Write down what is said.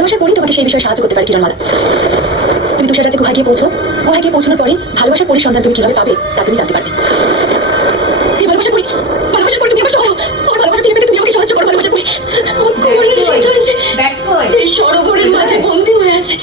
ভালোবাসার পরই তোমাকে সেই বিষয়ে সাহায্য করতে পারে কিরণমালা। তুমি তুষার রাজ্যে গুহায় গিয়ে পৌঁছানোর পরে ভালোবাসার পরিসন্ধান তুমি কিভাবে পাবে তা তুমি জানতে পারবে। এই ভালোবাসার পরি তুমি আমার সহায়। আমার ভালোবাসা ফিরে পেতে তুমি আমাকে সাহায্য করো। ভালোবাসার পরি আমার কোমরে হয়েছে এই সরোবরের মাঝে বন্দী হয়ে আছে।